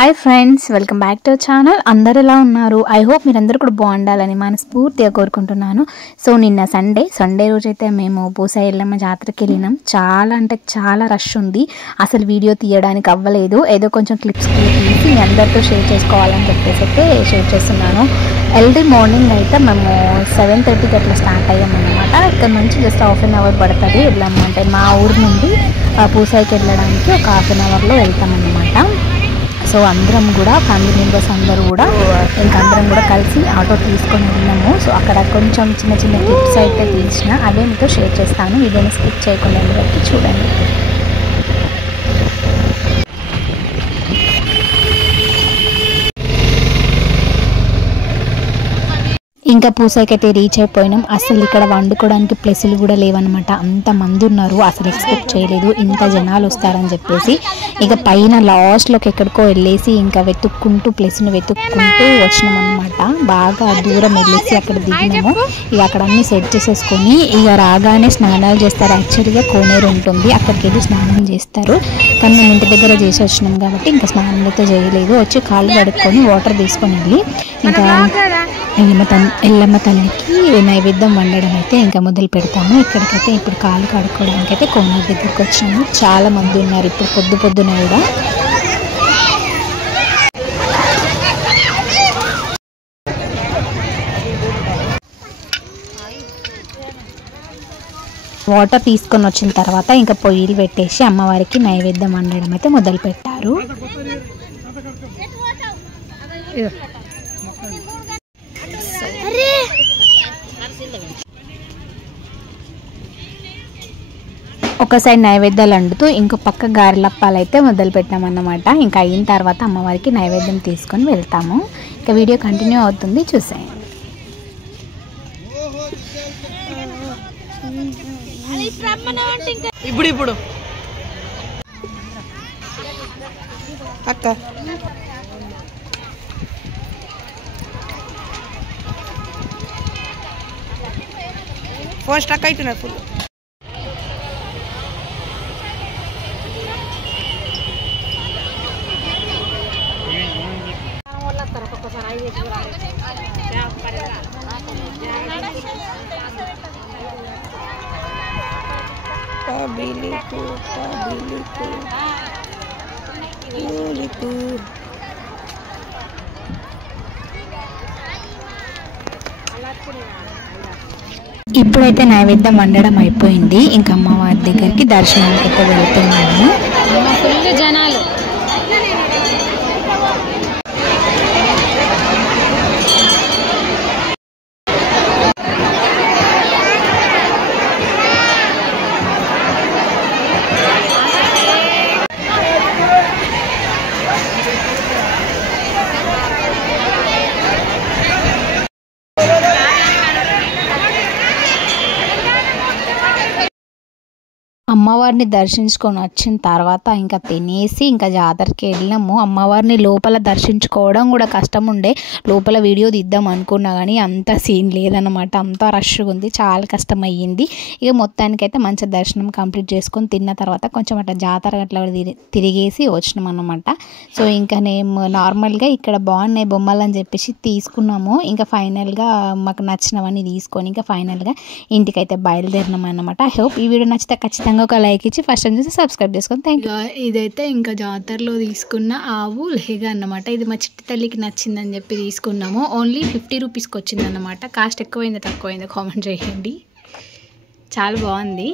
Hi friends, welcome back to our channel. అందరు ఎలా ఉన్నారు? ఐ హోప్ మీరందరూ కూడా బాగుండాలని మనస్ఫూర్తిగా కోరుకుంటున్నాను. సో నిన్న సండే రోజైతే మేము పూసా ఎల్లమ్మ జాతరకి వెళ్ళినాం. చాలా అంటే చాలా రష్ ఉంది. అసలు వీడియో తీయడానికి అవ్వలేదు. ఏదో కొంచెం క్లిప్స్ తీసి మీ అందరితో షేర్ చేసుకోవాలని చెప్పేసి అయితే షేర్ చేస్తున్నాను. ఎర్లీ మార్నింగ్ అయితే మేము 7:30కి అట్లా స్టార్ట్ అయ్యామన్నమాట. ఇక్కడ నుంచి జస్ట్ హాఫ్ అన్ అవర్ పడుతుంది. వెళ్ళామంటే మా ఊరు నుండి పూసాయికి వెళ్ళడానికి ఒక హాఫ్ అన్ అవర్లో వెళ్తామన్నమాట. సో అందరం కూడా ఫ్యామిలీ మెంబర్స్ అందరూ కూడా అందరం కూడా కలిసి ఆటో తీసుకొని వెళ్ళాము. సో అక్కడ కొంచెం చిన్న చిన్న క్లిప్స్ అయితే తీసిన అవే మీతో షేర్ చేస్తాను. వీడియోని స్కిప్ చేయకుండా వరకు చూడండి. ఇంకా పూసాకైతే రీచ్ అయిపోయినాం. అసలు ఇక్కడ వండుకోవడానికి ప్లేసులు కూడా లేవన్నమాట. అంత మంది ఉన్నారు. అసలు ఎక్స్పెక్ట్ చేయలేదు ఇంత జనాలు వస్తారని చెప్పేసి. ఇక పైన లాస్ట్లోకి ఎక్కడికో వెళ్ళేసి ఇంకా ప్లేస్ని వెతుక్కుంటూ వచ్చినాం అనమాట. బాగా దూరం వెళ్ళేసి అక్కడ దిగినాము. ఇక అక్కడ అన్ని సెట్ చేసేసుకొని ఇక రాగానే స్నానాలు చేస్తారు. యాక్చువల్గా కోనేరు ఉంటుంది, అక్కడికి వెళ్ళి స్నానం చేస్తారు. కానీ మేము ఇంటి దగ్గర చేసి వచ్చినాం కాబట్టి ఇంకా స్నానం అయితే చేయలేదు. వచ్చి కాళ్ళు కడుక్కొని వాటర్ తీసుకొని వెళ్ళి ఇంకా ఎల్లమ్మ తల్లికి నైవేద్యం వండడం అయితే ఇంకా మొదలు పెడతాము. ఇక్కడికైతే ఇప్పుడు కాళ్ళు కడుక్కోవడానికి అయితే కోనేరు దగ్గరికి వచ్చాము. చాలా మంది ఉన్నారు ఇప్పుడు పొద్దున కూడా. వాటర్ తీసుకొని వచ్చిన తర్వాత ఇంకా పొయ్యిలు పెట్టేసి అమ్మవారికి నైవేద్యం వండడం అయితే మొదలు పెట్టారు. ఒక సైడ్ నైవేద్యాలు వండుతూ ఇంకో పక్క గారెలప్పాలు అయితే మొదలు పెట్టామన్నమాట. ఇంకా అయిన తర్వాత అమ్మవారికి నైవేద్యం తీసుకొని వెళ్తాము. ఇంకా వీడియో కంటిన్యూ అవుతుంది, చూసేయండి. ఇప్పుడు అక్క ఫోన్ స్టక్ అవుతున్నా ఫుల్. ఇప్పుడైతే నైవేద్యం వండడం అయిపోయింది. ఇంకా అమ్మవారి దగ్గరికి దర్శనానికి అయితే వెళ్తున్నాము. ఫుల్ జనాలు. అమ్మవారిని దర్శించుకొని వచ్చిన తర్వాత ఇంకా తినేసి ఇంకా జాతరకి వెళ్ళాము. అమ్మవారిని లోపల దర్శించుకోవడం కూడా కష్టం ఉండే. లోపల వీడియో తీద్దాం అనుకున్నా కానీ అంత సీన్ లేదనమాట. అంతా రష్గా ఉంది, చాలా కష్టం అయ్యింది. ఇక మొత్తానికైతే మంచి దర్శనం కంప్లీట్ చేసుకొని తిన్న తర్వాత కొంచెం అట్లా జాతర అట్లా తిరిగేసి వచ్చినాం అన్నమాట. సో ఇంకా నేను నార్మల్గా ఇక్కడ బాగున్నాయి బొమ్మలు అని చెప్పేసి తీసుకున్నాము. ఇంకా ఫైనల్గా మాకు నచ్చినవన్నీ తీసుకొని ఇంకా ఫైనల్గా ఇంటికైతే బయలుదేరినాం అన్నమాట. ఐ హోప్ ఈ వీడియో నచ్చితే ఖచ్చితంగా ఒక లైక్ ఇచ్చి ఫస్ట్ టైం చూసి సబ్స్క్రైబ్ చేసుకొని థ్యాంక్ యూ. ఇదైతే ఇంకా జాతరలో తీసుకున్న ఆవు లేగ అన్నమాట. ఇది మా చిట్టి తల్లికి నచ్చిందని చెప్పి తీసుకున్నాము. ఓన్లీ 50 రూపీస్కి వచ్చిందన్నమాట. కాస్ట్ ఎక్కువైందో తక్కువైందో కామెంట్ చేయండి. చాలా బాగుంది.